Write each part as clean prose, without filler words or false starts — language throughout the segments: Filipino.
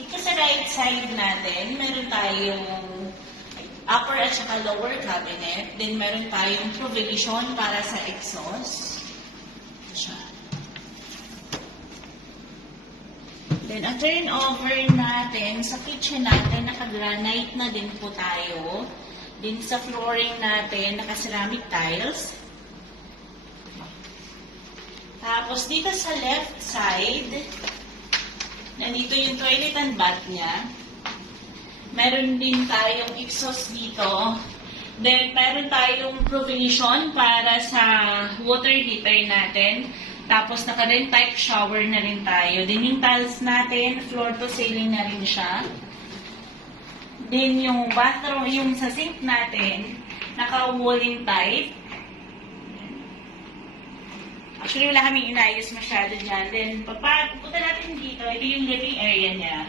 Dito sa right side natin, meron tayong upper at saka lower cabinet. Then meron tayong provision para sa exhaust. Ito siya. Then ang turnover natin, sa kitchen natin, naka-granite na din po tayo. Then sa flooring natin, naka-ceramic tiles. Tapos dito sa left side, nandito yung toilet and bath niya. Meron din tayong exhaust dito. Then, meron tayong provision para sa water heater natin. Tapos, naka-rin type shower na rin tayo. Then, yung tiles natin, floor to ceiling na rin siya. Then, yung bathroom, yung sa sink natin, naka-walling type. Actually, wala kaming inayos masyado dyan. Then, pagpunta natin dito, ito yung living area niya.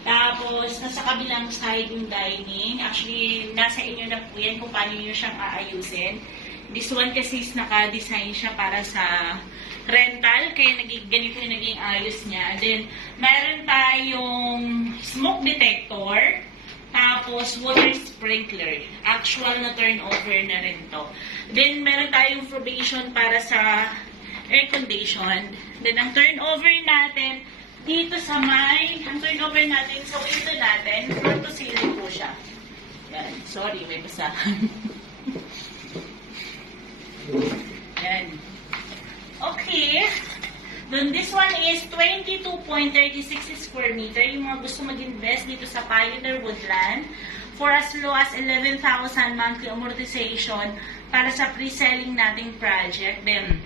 Tapos, nasa kabilang side yung dining. Actually, nasa inyo na po yan kung paano nyo siyang aayusin. This one kasi is naka-design siya para sa rental, kaya ganito yung naging ayos niya. Then, meron tayong smoke detector, tapos water sprinkler. Actual na turnover na rin to. Then, meron tayong provision para sa air condition. Then, ang turnover natin, dito sa ang turnover natin sa window natin, floor to ceiling po siya. Yan. Sorry, may basahan. Yan. Okay. Then this one is 22.36 square meter. Yung mga gusto mag-invest dito sa Pioneer Woodland for as low as 11,000 monthly amortization para sa pre-selling nating project. Then,